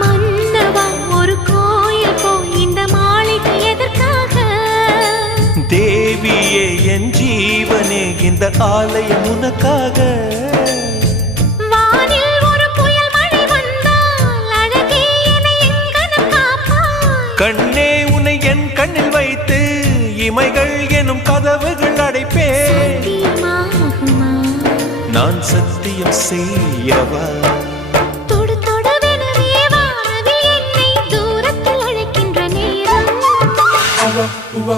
மன்னவா ஒரு கோயில் போய் இந்த மாளிகை எதற்காக? தேவியே என் ஜீவனே இந்த ஆலயம் உனக்காக. வானில் ஒரு புயல் மழை வந்தால் அழகே என்னை எங்கனம் காப்பாய். கண்ணே உன்னை என் கண்ணில் வைத்து இமைகள் எனும் கதவுகள் அடைப்பேன். சத்தியமாகுமா? நான் சத்தியம் செய்யவா? தொடு தொடுவெனவே வானவில் என்னை தூரத்தில் அழைக்கின்ற நேரம். Uva,